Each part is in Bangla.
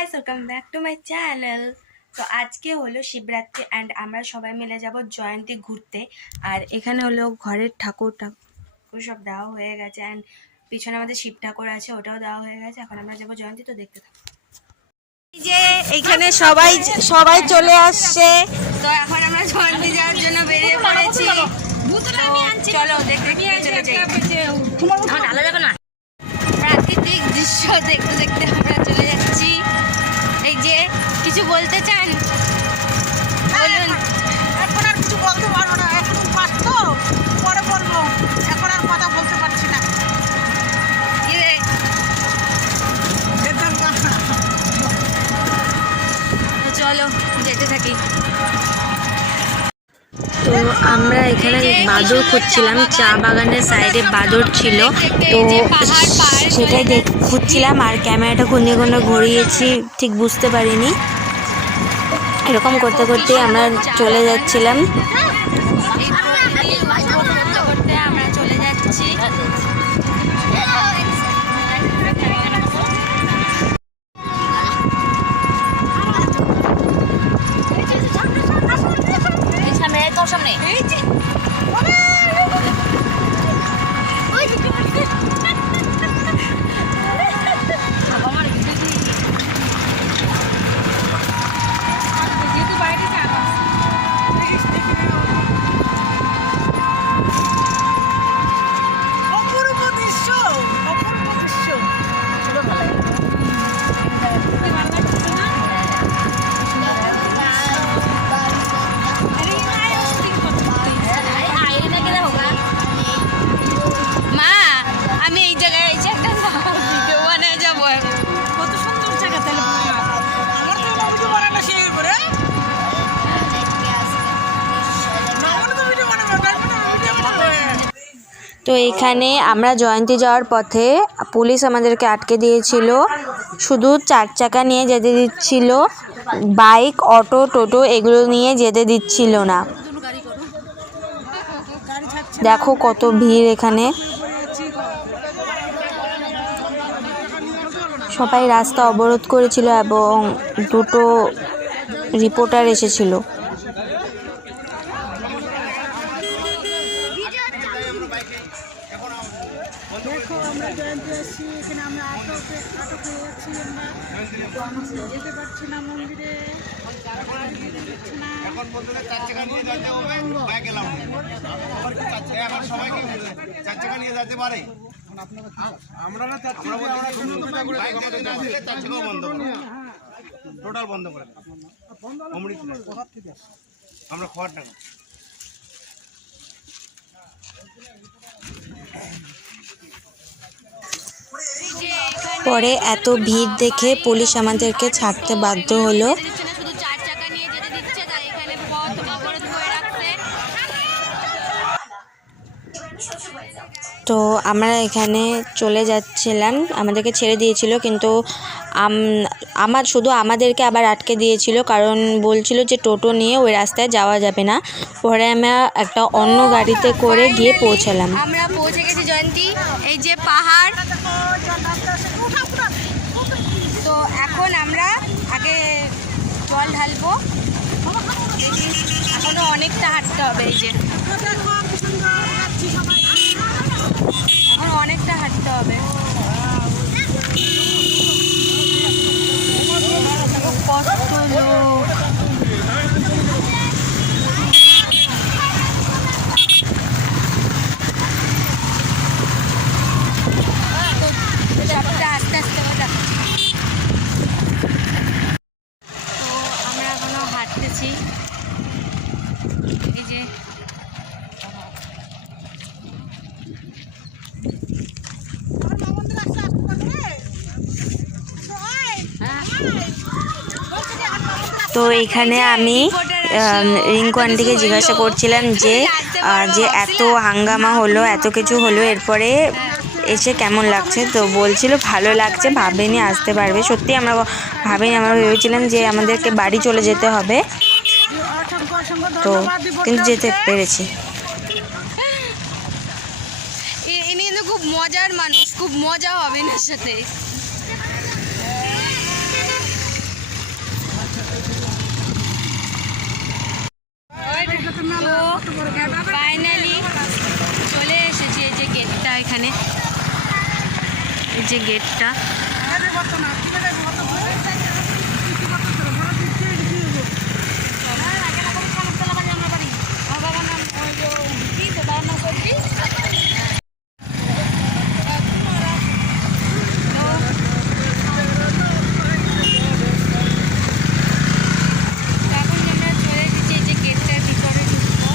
Guys, welcome back to my channel. তো আজকে হলো শিবরাত্রি অ্যান্ড আমরা সবাই মিলে যাব জয়ন্তী ঘুরতে। আর এখানে হলো ঘরের ঠাকুর সব দেওয়া হয়ে গেছে অ্যান্ড পিছনে আমাদের শিব ঠাকুর আছে, ওটাও দেওয়া হয়ে গেছে। এখন আমরা যাবো জয়ন্তী, তো দেখতে থাকো। এই যে এখানে সবাই চলে আসছে, তো এখন আমরা জয়ন্তী যাওয়ার জন্য বেরিয়ে পড়েছি। চলো দেখতে চলে যাই। ঢালা যাবে না। প্রাকৃতিক দৃশ্য দেখতে দেখতে আমরা চলে যাচ্ছি। এই যে কিছু বলতে চান বলুন। এখন আর কিছু বলতে পারবো না, এখন পাস তো পরে বলবো, এখন আর কথা বলতে পারছি না। চলো যেতে থাকি। তো আমরা এখানে বাদর খুঁজছিলাম, চা বাগানের সাইডে বাদর ছিল, তো সেটাই খুঁজছিলাম। আর ক্যামেরাটা কোনে কোনে ঘুরিয়েছি, ঠিক বুঝতে পারিনি। এরকম করতে করতে আমরা চলে যাচ্ছিলাম। আমরা চলে যাচ্ছি। সামনে তো এখানে আমরা জয়ন্তী যাওয়ার পথে পুলিশ আমাদেরকে আটকে দিয়েছিল, শুধু 4 চাকা নিয়ে যেতে দিচ্ছিল, বাইক অটো টোটো এগুলো নিয়ে যেতে দিচ্ছিল না। দেখো কত ভিড় এখানে, সবাই রাস্তা অবরোধ করেছিল এবং 2টো রিপোর্টার এসেছিল। দেখো আমরা জয়ন্তী আসছি, এখানে আমরা আটক হয়ে যাচ্ছি, আমরা যেতে পারছি না মন্দিরে। এখন বলতে 4 চাকা নিয়ে যেতে হবে, বাইক এলাও নেই। এখন সবাই কি 4 চাকা নিয়ে যেতে পারে? আমরা না 4 চাকা বাইক যেতে না দিলে 4 চাকাও বন্ধ করে, টোটাল বন্ধ করে আমরা খাওয়ার টাকা। পরে এত ভিড় দেখে পুলিশ আমাদেরকে ছাড়তে বাধ্য হলো। তো আমরা এখানে চলে যাচ্ছিলাম, আমাদেরকে ছেড়ে দিয়েছিল, কিন্তু আমাদেরকে আবার আটকে দিয়েছিল, কারণ বলছিল যে টোটো নিয়ে ওই রাস্তায় যাওয়া যাবে না। পরে আমরা একটা অন্য গাড়িতে করে গিয়ে পৌঁছালাম। আমরা পৌঁছে গেছি জয়ন্তী, এই যে পাহাড়। তো এখন আমরা আগে জল ঢালবো, এখনো অনেকটা হাঁটতে হবে। এই যে এখন অনেকটা হাঁটতে হবে, কষ্ট লোক। সবটা আস্তে আস্তে করে দেখাচ্ছি। তো আমরা এখনো হাঁটতেছি, এই যে তো এখানে আমি রিঙ্কু আন্টিকে জিজ্ঞাসা করছিলাম যে এত হাঙ্গামা হলো, এত কিছু হলো, এরপরে এসে কেমন লাগছে। তো বলছিল ভালো লাগছে, ভাবিনি আসতে পারবে। সত্যি আমরা ভাবিনি, আমরা ভেবেছিলাম যে আমাদেরকে বাড়ি চলে যেতে হবে, তো কিন্তু যেতে পেরেছি। ইনি কিন্তু খুব মজার মানুষ, খুব মজা হবে এনার সাথে। গেটটা। এখন আমরা চলে এসেছি এই যে গেটটার ভিতরে ঢুকবো।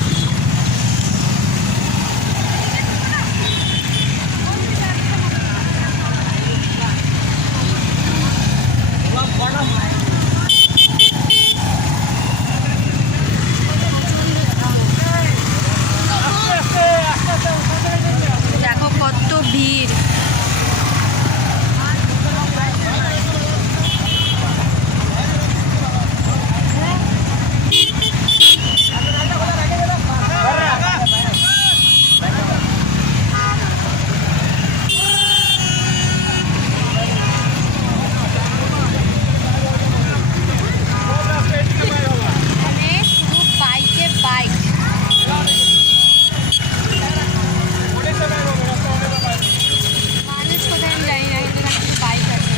দেখো কত ভিড়। এখানে শুধু বাইকে বাইক। মানুষ কোথায় আমি জানি না, কিন্তু এখানে শুধু বাইক আছে।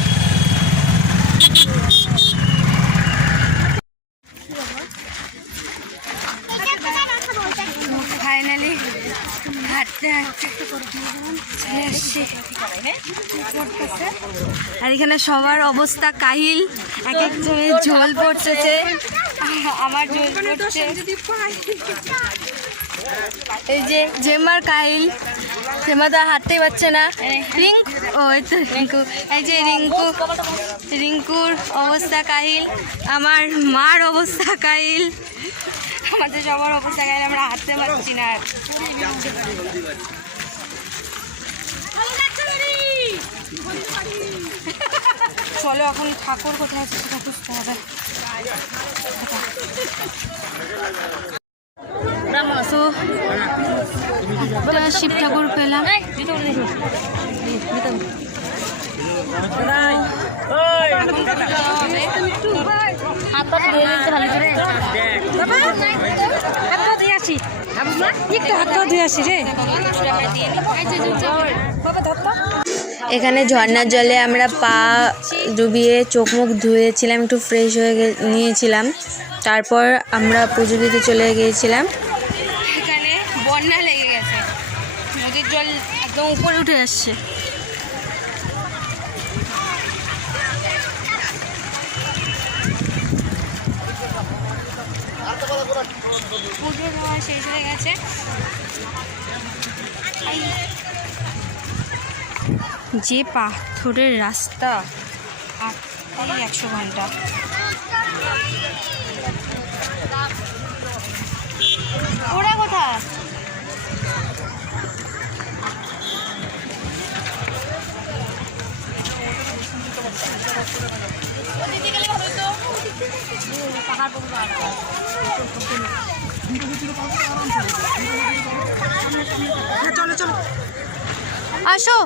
ফাইনালি হাঁটতে হাঁটতে চলে আসছি। আর এখানে সবার অবস্থা কাহিল, এক একজনের ঝোল পড়তেছে, আমার ঝোল পড়ছে। এই যে জেমার কাহিল, জেমা তো আর হাঁটতেই পারছে না। ও এই তো রিঙ্কু, এই যে রিঙ্কুর অবস্থা কাহিল, আমার মার অবস্থা কাহিল, আমাদের সবার অবস্থা কাহিল, আমরা হাঁটতে পারছি না। চলো এখন ঠাকুর কোথায় আছে সেটা খুঁজতে হবে। তো শিব ঠাকুর পেলাম। এখানে ঝর্ণার জলে আমরা পা ডুবিয়ে চোখ মুখ ধুয়েছিলাম, একটু ফ্রেশ হয়ে নিয়েছিলাম, তারপর আমরা পুজো দিতে চলে গিয়েছিলাম। এখানে বন্যা লেগে গেছে, নদীর জল একদম উপরে উঠে আসছে। পুজো দেওয়া শেষ হয়ে গেছে। যে পাথরের রাস্তা, 100 ঘন্টা। ওরা কোথায়? চলো চলো আসো।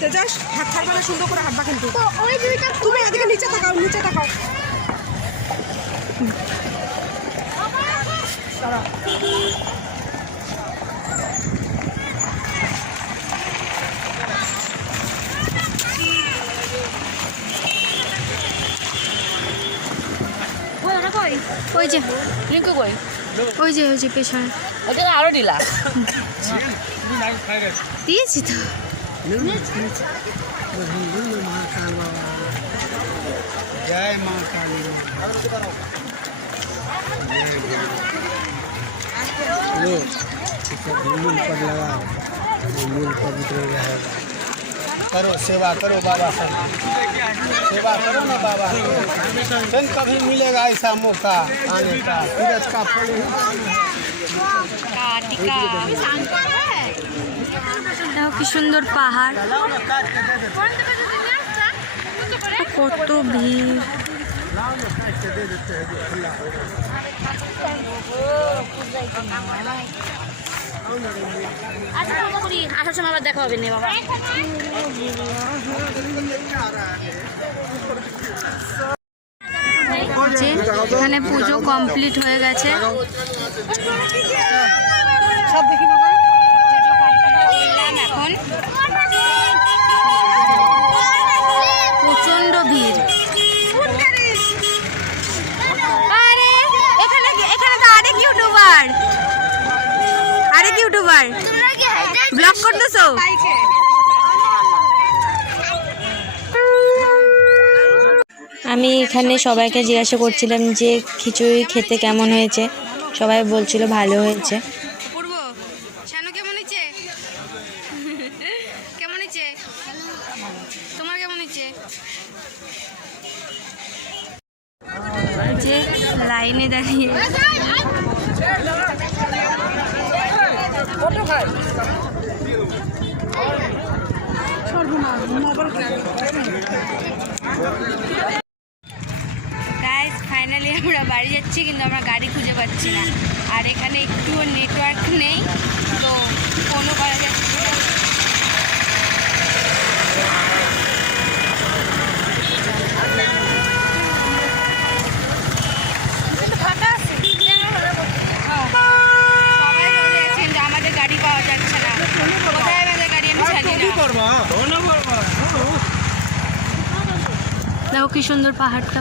তেজাস হাত ছাড়বা না, সুন্দর করে হাঁটবা কিন্তু। তুমি এদিকে নিচে তাকাও, নিচে তাকাও। ওই যে রিঙ্কু কই, ওই যে পেছনে আরো দিলা দিয়েছি তো। जय माँ काली। लो मूल पर लगाओ, मूल पवित्र रहेगा। करो सेवा करो बाबा, सब सेवा करो ना बाबा। फिर कभी मिलेगा ऐसा मौका आने का, सूरज का फल ही দেখো কি সুন্দর পাহাড়, কত ভিড়। আসার সময় আবার দেখা হবে না বাবা। এখানে পুজো কমপ্লিট হয়ে গেছে। এখন প্রচন্ড ভিড়। আরে এখানে এখানে তো আরেক ইউটিউবার ব্লগ করতেছো? আমি এখানে সবাইকে জিজ্ঞাসা করছিলাম যে খিচুড়ি খেতে কেমন হয়েছে, সবাই বলছিল ভালো হয়েছে। পূর্ব শানু কেমন হয়েছে? কেমন হয়েছে? তোমার কেমন হয়েছে? যে লাইনে দাঁড়িয়ে গাইস ফাইনালি আমরা বাড়ি যাচ্ছি, কিন্তু আমরা গাড়ি খুঁজে পাচ্ছি না। আর এখানে একটুও নেটওয়ার্ক নেই, তো ফোনও করা যাচ্ছে না। সবাই বলে আছেন যে আমাদের গাড়ি পাওয়া যাচ্ছে না, কোথায় আমাদের গাড়ি আমি জানি না। দেখো কি সুন্দর পাহাড়টা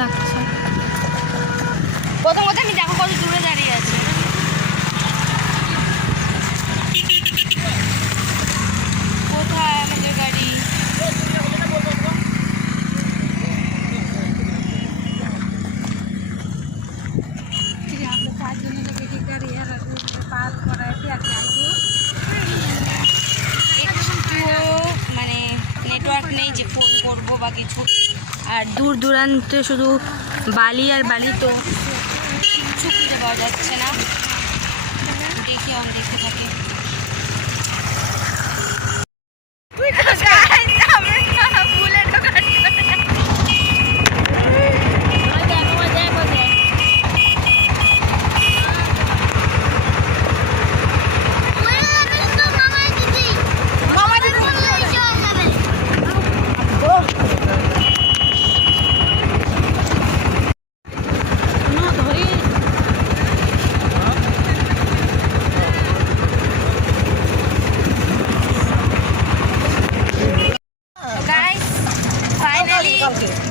লাগছে। প্রথম কথা আমি দেখো কত দূরে দাঁড়িয়ে আছে। কোথায় আমাদের গাড়ি? মানে নেটওয়ার্ক নেই যে ফোন করবো বা কিছু, আর দূর দূরান্তে শুধু বালি আর বালি, তো কিছু খুঁজে পাওয়া যাচ্ছে না। দেখি আমি দেখতে থাকি।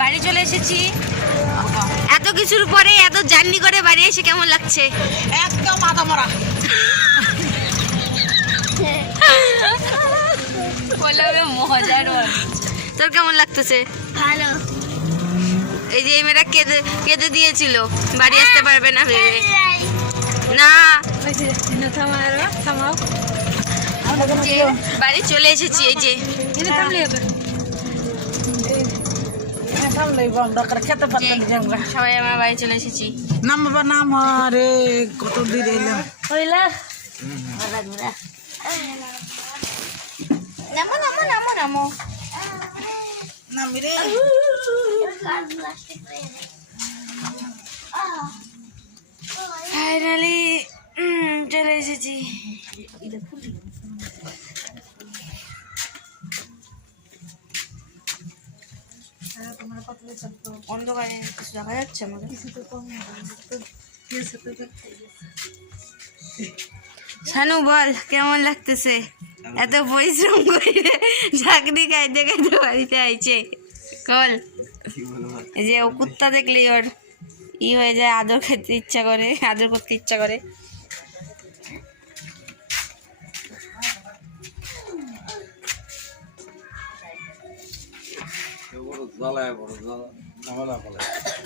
বাড়ি চলে এসেছি। এত কিছুর পরে এত জার্নি করে বাড়ি এসে কেমন লাগছে? একদম মাথা মরা। মজার। তোর কেমন লাগতেছে? ভালো। এই যে এই মেয়েটা কেঁদে কেঁদে দিয়েছিল বাড়ি আসতে পারবে না ভেবে। না যে বাড়ি চলে এসেছি। এই যে সবাই আমার বাড়ি চলে এসেছি। নাম রে কত দূর এলাম। নামো নামো নামো নামো নামি রে। ফাইনালি চলে এসেছি। অন্ধকারে কিছু দেখা যাচ্ছে আমাদের। শানু বল কেমন লাগতেছে? এত পরিশ্রম করে চাকরি খাইতে খাইতে বাড়িতে আইছে। কল এই যে ও কুত্তা দেখলেই ওর হয়ে যায়, আদর খেতে ইচ্ছা করে, আদর করতে ইচ্ছা করে।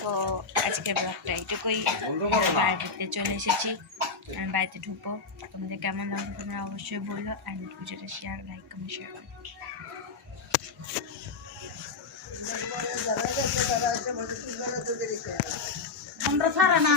তো আজকের ব্লগটা এইটুকুই। বাড়িতে চলে এসেছি, আমি বাড়িতে ঢুকবো। তোমাদের কেমন লাগবে তোমরা অবশ্যই বললো, আর ভিডিওটা শেয়ার, লাইক, কমেন্ট, শেয়ার করো। আমরা ছাড়া না